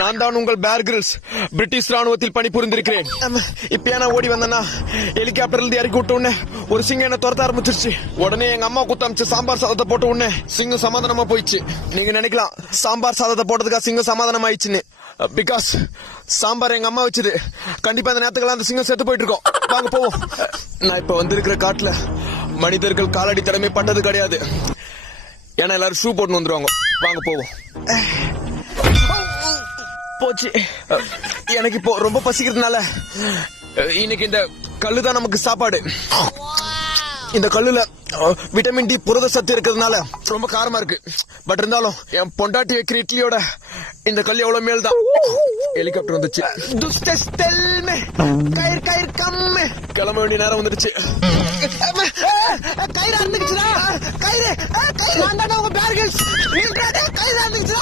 நான் தான் உங்கள் பேர் கிரில்ஸ். பிரிட்டிஷ் ராணுவத்தில் பணிபுரிந்திருக்கிறேன். இப்ப நான் ஓடி வந்தேன்னா ஹெலிகாப்டர்ல இருந்து இறக்கி விட்ட உடனே ஒரு சிங்கம் என்ன துரத்த ஆரம்பிச்சிருச்சு. உடனே எங்க அம்மா குத்தமிச்சு சாம்பார் சாதத்தை போட்ட உடனே சிங்கம் சமாதானமா போயிடுச்சு. நீங்க நினைக்கலாம் சாம்பார் சாதத்தை போட்டதுக்கா சிங்கம் சமாதானம் ஆயிடுச்சுன்னு. பிகாஸ் சாம்பார் எங்க அம்மா வச்சது. கண்டிப்பா அந்த நேரத்துக்கெல்லாம் அந்த சிங்கம் செத்து போயிட்டு இருக்கோம். வாங்க போவோம். நான் இப்ப வந்திருக்கிற காட்டுல மனிதர்கள் காலடி தடமே பட்டது கிடையாது. ஏன்னா எல்லாரும் ஷூ போட்டு வந்துருவாங்க. வாங்க போவோம். போச்சு. எனக்கு இப்போ ரொம்ப பசிக்கிறதுனால இன்னைக்கு இந்த கல்லுதான் நமக்கு சாப்பாடு. இந்த கல்லுல விட்டமின் டி புரத சத்து இருக்கிறதுனால ரொம்ப காரமா இருக்கு. பட் இருந்தாலும் என் பொண்டாட்டி வைக்கிற இட்லியோட இந்த கல் எவ்வளவு மேல் தான். ஹெலிகாப்டர் வந்துச்சு. கிளம்ப வேண்டிய நேரம் வந்துருச்சு. கயிறு